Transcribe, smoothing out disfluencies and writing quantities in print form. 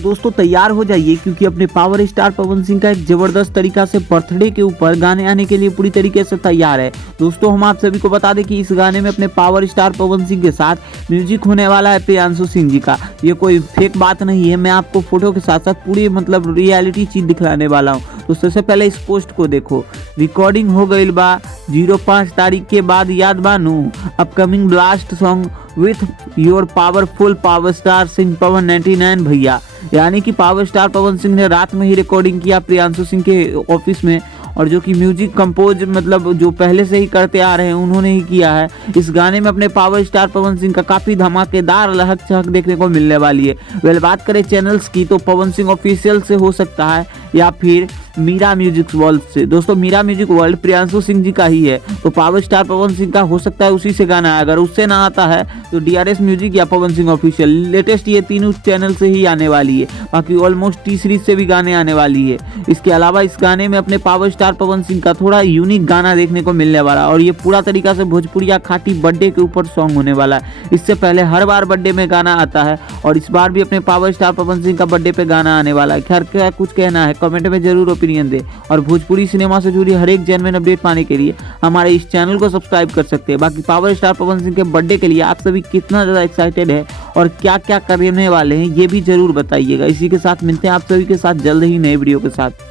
तो दोस्तों तैयार हो जाइए, क्योंकि अपने पावर स्टार पवन सिंह का एक जबरदस्त तरीका से बर्थडे के ऊपर गाने आने के लिए पूरी तरीके से तैयार है। दोस्तों हम आप सभी को बता दें कि इस गाने में अपने पावर स्टार पवन सिंह के साथ म्यूजिक होने वाला है प्रियांशु सिंह जी का। ये कोई फेक बात नहीं है, मैं आपको फोटो के साथ साथ पूरी मतलब रियलिटी चीज दिखलाने वाला हूँ। तो सबसे पहले इस पोस्ट को देखो। रिकॉर्डिंग हो गई बा 05 तारीख के बाद, याद बानू upcoming blast song with your powerful power star Singh Pawan 99 भैया। यानी कि पावर स्टार पवन सिंह ने रात में ही रिकॉर्डिंग किया प्रियांशु सिंह के ऑफिस में, और जो कि म्यूजिक कंपोज मतलब जो पहले से ही करते आ रहे हैं उन्होंने ही किया है। इस गाने में अपने पावर स्टार पवन सिंह का काफी धमाकेदार लहक चहक देखने को मिलने वाली है। वेल बात करें चैनल्स की तो पवन सिंह ऑफिशियल से हो सकता है या फिर मीरा म्यूजिक वर्ल्ड से। दोस्तों मीरा म्यूजिक वर्ल्ड प्रियांशु सिंह जी का ही है, तो पावर स्टार पवन सिंह का हो सकता है उसी से गाना है। अगर उससे ना आता है तो DRS म्यूजिक या पवन सिंह ऑफिशियल, लेटेस्ट ये तीनों चैनल से ही आने वाली है। बाकी ऑलमोस्ट टी सीरीज से भी गाने आने वाली है। इसके अलावा इस गाने में अपने पावर स्टार पवन सिंह का थोड़ा यूनिक गाना देखने को मिलने वाला है, और ये पूरा तरीका से भोजपुरिया खाटी बर्थडे के ऊपर सॉन्ग होने वाला है। इससे पहले हर बार बर्थडे में गाना आता है, और इस बार भी अपने पावर स्टार पवन सिंह का बर्थडे पे गाना आने वाला है। खैर क्या कुछ कहना है कमेंट में जरूर ओपिनियन दे, और भोजपुरी सिनेमा से जुड़ी हर एक जेन्युइन अपडेट पाने के लिए हमारे इस चैनल को सब्सक्राइब कर सकते हैं। बाकी पावर स्टार पवन सिंह के बर्थडे के लिए आप सभी कितना ज़्यादा एक्साइटेड है और क्या क्या करने वाले हैं ये भी जरूर बताइएगा। इसी के साथ मिलते हैं आप सभी के साथ जल्द ही नए वीडियो के साथ।